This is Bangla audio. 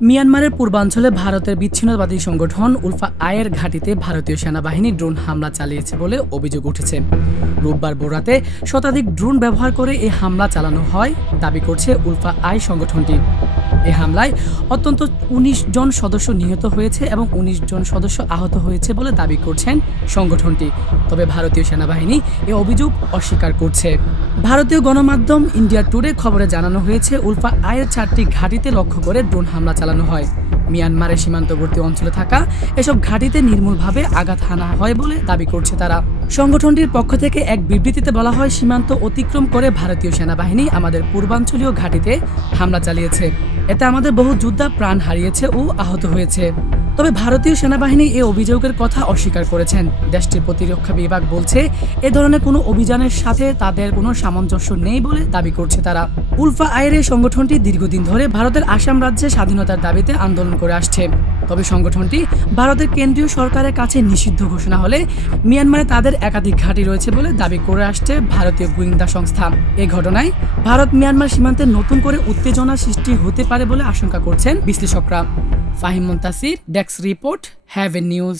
মিয়ানমারের পূর্বাঞ্চলে ভারতের বিচ্ছিন্নতাবাদী সংগঠন উলফা আইয়ের ঘাঁটিতে ভারতীয় সেনাবাহিনী ড্রোন হামলা চালিয়েছে বলে অভিযোগ উঠেছে। রোববার ভোররাতে শতাধিক ড্রোন ব্যবহার করে এই হামলা চালানো হয় দাবি করছে উলফা আই সংগঠনটি। এ হামলায় অন্তত ১৯ জন সদস্য নিহত হয়েছে এবং ১৯ জন সদস্য আহত হয়েছে বলে দাবি করছেন সংগঠনটি। তবে ভারতীয় সেনাবাহিনী এ অভিযোগ অস্বীকার করছে। ভারতীয় গণমাধ্যম ইন্ডিয়া টুডে খবরে জানানো হয়েছে উলফা আইয়ের ৪টি ঘাঁটিতে লক্ষ্য করে ড্রোন হামলা চালানো হয়। মিয়ানমারের সীমান্তবর্তী অঞ্চলে থাকা এসব ঘাঁটিতে নির্মূলভাবে আঘাত হানা হয় বলে দাবি করছে তারা। সংগঠনটির পক্ষ থেকে এক বিবৃতিতে বলা হয়, সীমান্ত অতিক্রম করে ভারতীয় সেনাবাহিনী আমাদের পূর্বাঞ্চলীয় ঘাঁটিতে হামলা চালিয়েছে। এতে আমাদের বহু যোদ্ধা প্রাণ হারিয়েছে ও আহত হয়েছে। তবে ভারতীয় সেনাবাহিনী এই অভিযোগের কথা অস্বীকার করেছেন। দেশটির প্রতিরক্ষা বিভাগ বলছে এ ধরনের কোনো অভিযানের সাথে তাদের কোনো সামঞ্জস্য নেই বলে দাবি করছে তারা। উলফা আইয়ের এই সংগঠনটি দীর্ঘদিন ধরে ভারতের আসাম রাজ্যে স্বাধীনতার দাবিতে আন্দোলন করে আসছে। তবে সংগঠনটি ভারতের কেন্দ্রীয় সরকারের কাছে নিষিদ্ধ ঘোষণা হলে মিয়ানমারে তাদের একাধিক ঘাঁটি রয়েছে বলে দাবি করে আসছে ভারতীয় গোয়েন্দা সংস্থা। এই ঘটনায় ভারত মিয়ানমার সীমান্তে নতুন করে উত্তেজনা সৃষ্টি হতে পারে বলে আশঙ্কা করছেন বিশ্লেষকরা। Fahim Muntasir, desk report, Haven news.